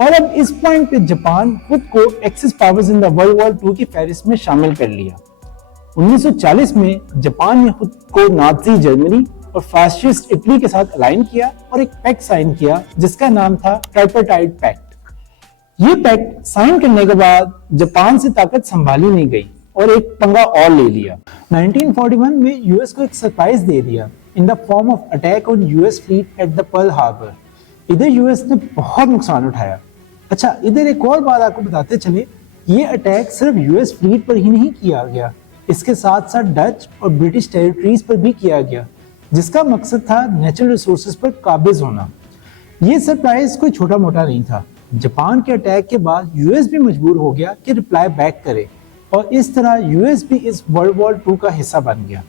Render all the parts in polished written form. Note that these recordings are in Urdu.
اور اب اس پوائنٹ پہ جاپان خود کو axis powers in the world war 2 کی فہرست میں شامل کر لیا۔ 1940 میں جاپان نے خود کو نازی جرمنی اور فاسسٹ اٹلی کے ساتھ الائن کیا اور ایک پیکٹ سائن کیا جس کا نام تھا ٹرائپرٹائٹ پیکٹ۔ یہ پیکٹ سائن کرنے کے بعد جاپان سے طاقت سنبھالی نہیں گئی اور ایک پنگا اور لے لیا۔ 1941 میں یو ایس کو ایک سرپرائز دے دیا in the form of attack on US fleet at the Pearl Harbor۔ ادھر یو ایس نے بہت نقصان اٹھایا۔ اچھا ادھر ایک اور بات آپ کو بتاتے چلے، یہ اٹیک صرف یو ایس فلیٹ پر ہی نہیں کیا گیا، اس کے ساتھ ساتھ ڈچ اور برٹش ٹیریٹریز پر بھی کیا گیا، جس کا مقصد تھا نیچرل ریسورسز پر قابض ہونا۔ یہ سرپرائز کوئی چھوٹا موٹا نہیں تھا۔ جاپان کے اٹیک کے بعد یو ایس بھی مجبور ہو گیا کہ رپلائی بیک کرے اور اس طرح یو ایس بھی اس ورلڈ وار 2 کا حصہ بن گیا۔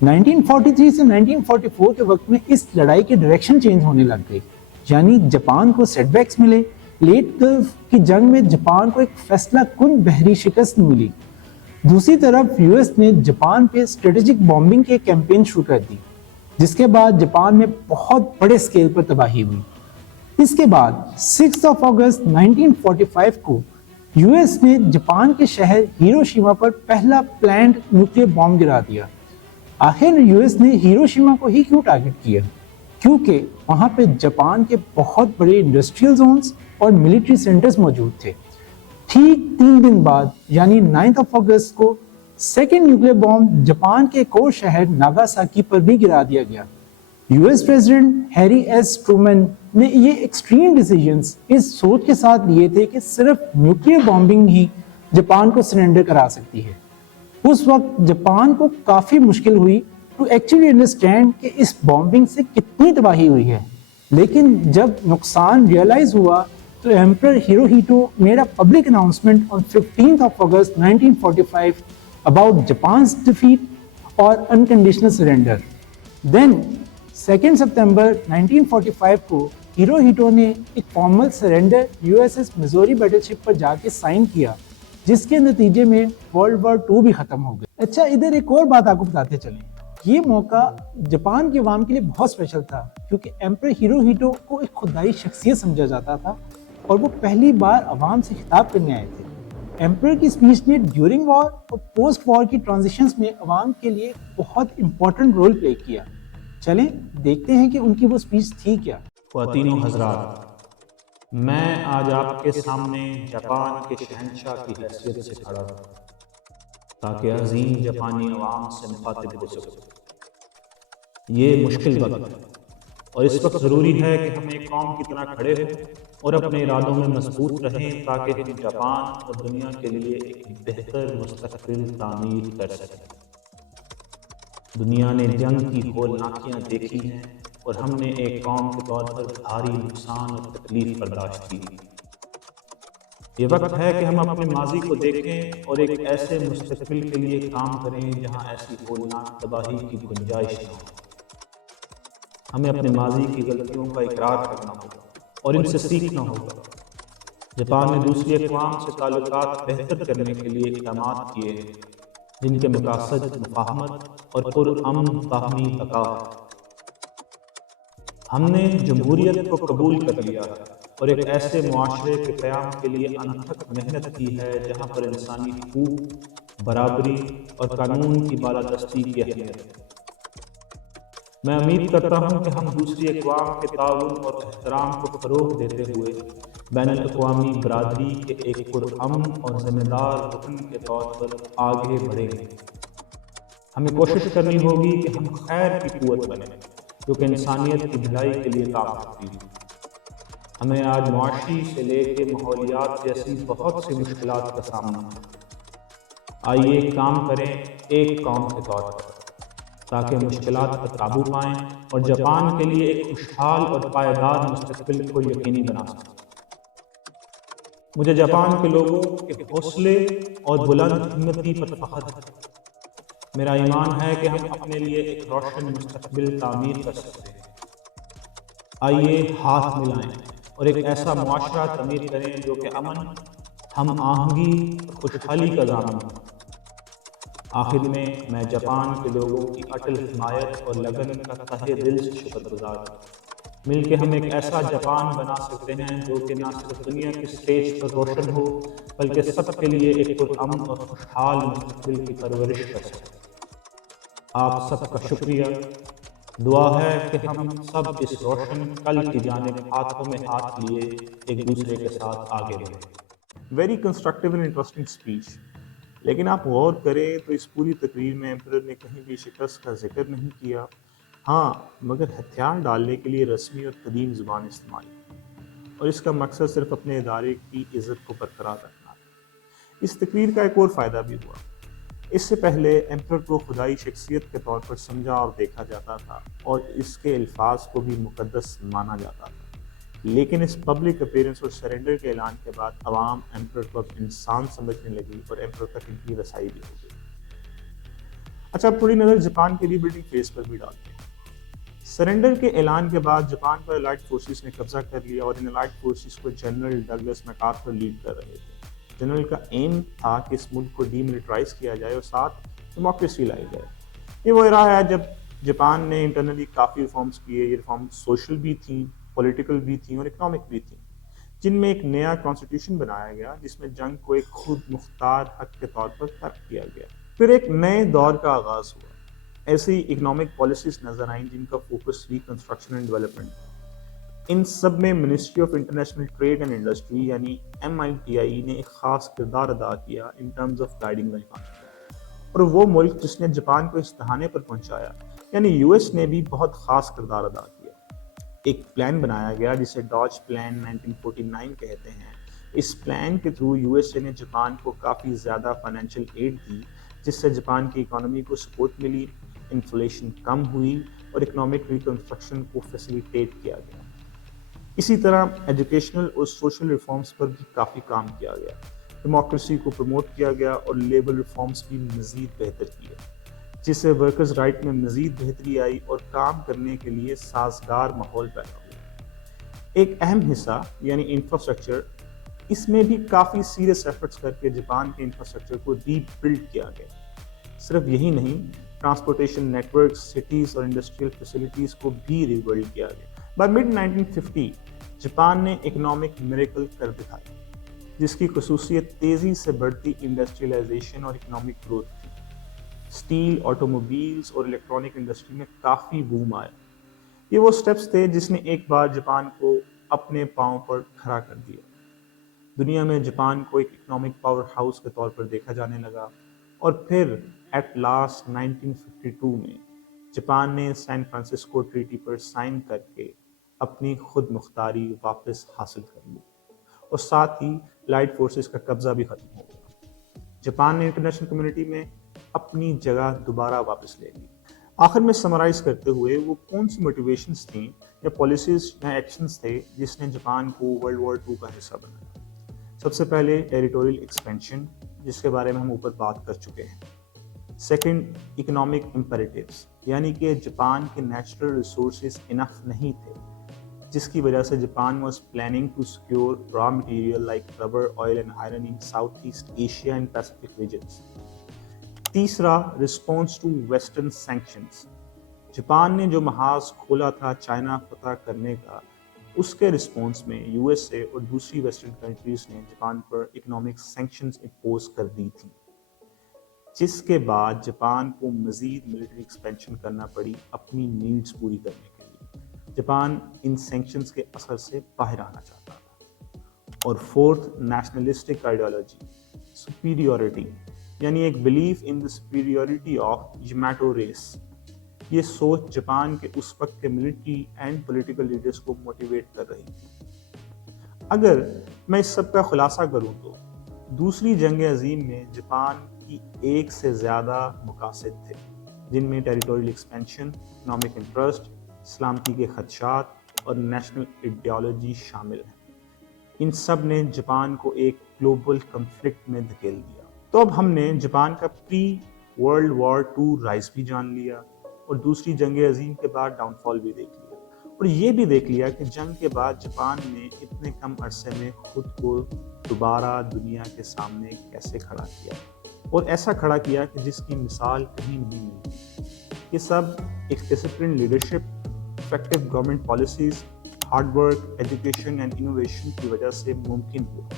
1943 سے 1944 کے وقت میں اس لڑائی کی ڈائریکشن چینج ہونے لگ گئی، یعنی جاپان کو سیٹ بیکس ملے۔ لیٹ گلف کی جنگ میں جاپان کو ایک فیصلہ کن بحری شکست ملی۔ دوسری طرف یو ایس نے جاپان پہ اسٹریٹجک بامبنگ کے کیمپین شروع کر دی، جس کے بعد جاپان میں بہت بڑے اسکیل پر تباہی ہوئی۔ اس کے بعد 6 اگست 1945 کو یو ایس نے جاپان کے شہر ہیروشیما پر پہلا پلانڈ نیوکلیئر بام گرا دیا۔ آخر یو ایس نے ہیروشیما کو ہی کیوں ٹارگٹ کیا؟ کیونکہ وہاں پہ جاپان کے بہت بڑے انڈسٹریل زونز اور ملٹری سینٹرز موجود تھے۔ ٹھیک 3 دن بعد یعنی 9 اگست کو سیکنڈ نیوکلیئر بام جاپان کے ایک اور شہر ناگاساکی پر بھی گرا دیا گیا۔ U S president Harry S Truman نے یہ ایکسٹریم ڈیسیژنز اس سوچ کے ساتھ لیے تھے کہ صرف نیوکلیئر بامبنگ ہی جاپان کو سرنڈر کرا سکتی ہے۔ اس وقت جاپان کو کافی مشکل ہوئی ٹو ایکچولی انڈرسٹینڈ کہ اس بامبنگ سے کتنی تباہی ہوئی ہے، لیکن جب نقصان ریئلائز ہوا تو emperor Hirohito made a public announcement on 15 August 1945 about Japan's defeat اور unconditional surrender۔ Then 2 ستمبر 1945 کو ہیروہیٹو نے ایک formal surrender U S S Missouri battleship پر جا کے سائن کیا، جس کے نتیجے میں ورلڈ وار 2 بھی ختم ہو گئی۔ اچھا ادھر ایک اور بات آپ کو بتاتے چلیں، یہ موقع جاپان کے عوام کے لیے بہت اسپیشل تھا، کیونکہ ایمپرر ہیروہیٹو کو ایک خدائی شخصیت سمجھا جاتا تھا اور وہ پہلی بار عوام سے خطاب کرنے آئے تھے۔ ایمپرر کی اسپیچ نے ڈیورنگ وار اور پوسٹ وار کی ٹرانزیشنز میں عوام کے لیے بہت امپورٹنٹ رول پلے کیا۔ چلیں دیکھتے ہیں کہ ان کی وہ اسپیچ تھی کیا۔ خواتین و حضرات، میں آج آپ کے سامنے جاپان کے شہنشاہ کی حیثیت سے کھڑا ہوں تاکہ عظیم جاپانی عوام سے مخاطب ہو سکوں۔ یہ مشکل وقت ہے اور اس وقت ضروری ہے کہ ہم ایک قوم کی طرح کھڑے ہوں اور اپنے ارادوں میں مضبوط رہیں تاکہ ہم جاپان اور دنیا کے لیے ایک بہتر مستقبل تعمیر کر سکیں۔ دنیا نے جنگ کی ہولناکیاں دیکھی ہیں اور ہم نے ایک قوم کے طور پر بھاری نقصان اور تکلیف برداشت کی۔ یہ وقت ہے کہ ہم اپنے ماضی کو دیکھیں اور ایک ایسے مستقبل کے لیے کام کریں جہاں ایسی ہولناک تباہی کی گنجائش نہ ہو۔ ہمیں اپنے ماضی کی غلطیوں کا اقرار کرنا ہوگا اور ان سے سیکھنا ہوگا۔ جاپان نے دوسری اقوام سے تعلقات بہتر کرنے کے لیے اقدامات کیے ہیں جن کے مقاصد مفاہمت اور پرامن باہمی بقا ہے۔ ہم نے جمہوریت کو قبول کر لیا اور ایک ایسے معاشرے کے قیام کے لیے انتھک محنت کی ہے جہاں پر انسانی حقوق، برابری اور قانون کی بالادستی کی اہمیت ہے۔ میں امید کرتا ہوں کہ ہم دوسری اقوام کے تعاون اور احترام کو فروغ دیتے ہوئے بین الاقوامی برادری کے ایک پرامن اور ذمہ دار رکن کے طور پر آگے بڑھیں گے۔ ہمیں کوشش کرنی ہوگی کہ ہم خیر کی قوت بنیں جو کہ انسانیت کی بھلائی کے لیے کام کرتی ہے۔ ہمیں آج معاشی سے لے کے ماحولیات جیسی بہت سی مشکلات کا سامنا ہے۔ آئیے کام کریں ایک قوم کے طور پر تاکہ مشکلات پر قابو پائیں اور جاپان کے لیے ایک خوشحال اور پائیدار مستقبل کو یقینی بنا سکیں۔ مجھے جاپان کے لوگوں کے حوصلے اور بلند ہمتی پر فخر ہے۔ میرا ایمان ہے کہ ہم اپنے لیے ایک روشن مستقبل تعمیر کر سکتے ہیں۔ آئیے ہاتھ ملائیں اور ایک ایسا معاشرہ تعمیر کریں جو کہ امن، ہم آہنگی اور خوشحالی کا ضامن ہو۔ آخر میں جاپان کے لوگوں کی اٹل حمایت اور لگن کا تہہ دل سے شکر گزار ہوں۔ مل کے ہم ایک ایسا جاپان بنا سکتے ہیں جو کہ نہ صرف دنیا کی اسٹیج پر روشن ہو بلکہ سب کے لیے ایک پرامن اور خوشحال مستقبل کی پرورش کر سکے۔ آپ سب کا شکریہ۔ دعا ہے کہ ہم سب اس روشن کل کی جانب ہاتھوں میں ہاتھ لیے ایک دوسرے کے ساتھ آگے بڑھیں۔ Very constructive and interesting speech, لیکن آپ غور کریں تو اس پوری تقریر میں ایمپرر نے کہیں بھی شکست کا ذکر نہیں کیا، ہاں مگر ہتھیار ڈالنے کے لیے رسمی اور قدیم زبان استعمال کی، اور اس کا مقصد صرف اپنے ادارے کی عزت کو برقرار رکھنا تھا۔ اس تقریر کا ایک اور فائدہ بھی ہوا۔ اس سے پہلے ایمپرر کو خدائی شخصیت کے طور پر سمجھا اور دیکھا جاتا تھا اور اس کے الفاظ کو بھی مقدس مانا جاتا تھا، لیکن اس پبلک اپیرنس اور سرنڈر کے اعلان کے بعد عوام ایمپرر کو اب انسان سمجھنے لگی اور ایمپرر تک ان کی رسائی بھی ہو گئی۔ اچھا، اب تھوڑی نظر جاپان کے ری بلڈنگ فیز پر بھی ڈالتے ہیں۔ سرنڈر کے اعلان کے بعد جاپان پر الائڈ فورسز نے قبضہ کر لیا اور ان الائڈ فورسز کو جنرل ڈگلس میکارتھر لیڈ کر رہے تھے۔ جنرل کا ایم تھا کہ اس ملک کو ڈی ملٹرائز کیا جائے اور ساتھ ڈیموکریسی لائی جائے۔ یہ وہ ایرا ہے جب جاپان نے انٹرنلی کافی ریفارمز کیے۔ یہ ریفارم سوشل بھی تھیں، پولیٹیکل بھی تھیں اور اکنامک بھی تھیں، جن میں ایک نیا کانسٹیٹیوشن بنایا گیا جس میں جنگ کو ایک خود مختار حق کے طور پر ترک کیا گیا۔ پھر ایک نئے دور کا آغاز ہوا۔ ایسی اکنامک پالیسیز نظر آئیں جن کا فوکس ریکنسٹرکشن اینڈ ڈیولپمنٹ تھا۔ ان سب میں ministry of international trade and industry یعنی MITI نے ایک خاص کردار ادا کیا in terms of guiding the economy, اور وہ ملک جس نے جاپان کو اس دہانے پر پہنچایا یعنی US نے بھی بہت خاص کردار ادا کیا۔ ایک پلان بنایا گیا جسے ڈاج پلان 1949 کہتے ہیں۔ اس پلان کے تھرو USA نے جاپان کو کافی زیادہ فائنینشیل ایڈ دی، جس سے جاپان کی اکانومی کو سپورٹ ملی، انفلیشن کم ہوئی اور اکنامک ریکنسٹرکشن کو فیسیلیٹیٹ کیا گیا۔ اسی طرح ایجوکیشنل اور سوشل ریفارمز پر بھی کافی کام کیا گیا، ڈیموکریسی کو پروموٹ کیا گیا اور لیبر ریفارمز بھی مزید بہتر کیے، جس سے ورکرز رائٹ میں مزید بہتری آئی اور کام کرنے کے لیے سازگار ماحول پیدا ہوا۔ ایک اہم حصہ یعنی انفراسٹرکچر، اس میں بھی کافی سیریس ایفرٹس کر کے جاپان کے انفراسٹرکچر کو ری بلڈ کیا گیا۔ صرف یہی نہیں، ٹرانسپورٹیشن نیٹ ورکس، سٹیز اور انڈسٹریل فیسلٹیز کو بھی ری بلڈ کیا گیا۔ بائی مڈ 1950 جاپان نے اکنامک میریکل کر دکھایا، جس کی خصوصیت تیزی سے بڑھتی انڈسٹریلائزیشن اور اکنامک گروتھ تھی۔ اسٹیل، آٹو موبائلز اور الیکٹرانک انڈسٹری میں کافی بوم آیا۔ یہ وہ سٹیپس تھے جس نے ایک بار جاپان کو اپنے پاؤں پر کھڑا کر دیا۔ دنیا میں جاپان کو ایک اکنامک پاور ہاؤس کے طور پر دیکھا جانے لگا، اور پھر ایٹ لاسٹ 1952 میں جاپان نے سین فرانسسکو ٹریٹی پر سائن کر کے اپنی خود مختاری واپس حاصل کر لی، اور ساتھ ہی لائٹ فورسز کا قبضہ بھی ختم ہو گیا۔ جاپان نے انٹرنیشنل کمیونٹی میں اپنی جگہ دوبارہ واپس لے لی۔ آخر میں سمرائز کرتے ہوئے، وہ کون سی موٹیویشنز تھیں یا پالیسیز یا ایکشنز تھے جس نے جاپان کو ورلڈ وار 2 کا حصہ بنایا؟ سب سے پہلے ٹیریٹوریل ایکسپینشن، جس کے بارے میں ہم اوپر بات کر چکے ہیں۔ سیکنڈ، اکنامک امپیریٹیوز، یعنی کہ جاپان کے نیچرل ریسورسز انف نہیں تھے، جس کی وجہ سے Japan was planning to secure raw material like rubber, oil and iron in south east Asia and Pacific regions. تیسرا، response to western sanctions, Japan نے جو محاذ کھولا تھا چائنا فتح کرنے کا، اس کے رسپانس میں USA اور دوسری ویسٹرن کنٹریز نے جاپان پر اکنامک سینکشنز امپوز کر دی تھی، جس کے بعد جاپان کو مزید ملٹری ایکسپینشن کرنا پڑی اپنی نیڈز پوری کرنے کے لیے۔ جاپان ان سینکشنز کے اثر سے باہر آنا چاہتا تھا۔ اور فورتھ، نیشنلسٹک آئیڈیالوجی، سپیریورٹی، یعنی ایک belief in the superiority of Yamato race. یہ سوچ جاپان کے اس وقت کے ملٹری اینڈ پولیٹیکل لیڈرز کو موٹیویٹ کر رہی تھی۔ اگر میں اس سب کا خلاصہ کروں تو دوسری جنگ عظیم میں جاپان کی ایک سے زیادہ مقاصد تھے، جن میں ٹیریٹوریل ایکسپینشن، اکنامک انٹرسٹ، سلامتی کے خدشات اور نیشنل ایڈیالوجی شامل ہیں۔ ان سب نے جاپان کو ایک گلوبل کنفلکٹ میں دھکیل دیا۔ تو اب ہم نے جاپان کا پری ورلڈ وار 2 رائز بھی جان لیا، اور دوسری جنگ عظیم کے بعد ڈاؤن فال بھی دیکھ لیا، اور یہ بھی دیکھ لیا کہ جنگ کے بعد جاپان نے اتنے کم عرصے میں خود کو دوبارہ دنیا کے سامنے کیسے کھڑا کیا، اور ایسا کھڑا کیا کہ جس کی مثال کہیں نہیں ملتی۔ یہ سب ایک discipline leadership, effective government policies hard work, education and innovation کی وجہ سے ممکن ہوا۔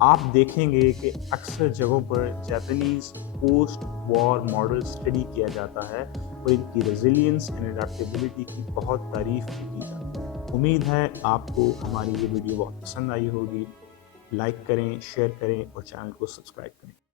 آپ دیکھیں گے کہ اکثر جگہوں پر جاپانیز پوسٹ وار ماڈل اسٹڈی کیا جاتا ہے اور ان کی ریزیلینس اینڈ اڈیپٹیبلٹی کی بہت تعریف بھی کی جاتی ہے۔ امید ہے آپ کو ہماری یہ ویڈیو بہت پسند آئی ہوگی۔ لائک کریں، شیئر کریں اور چینل کو سبسکرائب کریں۔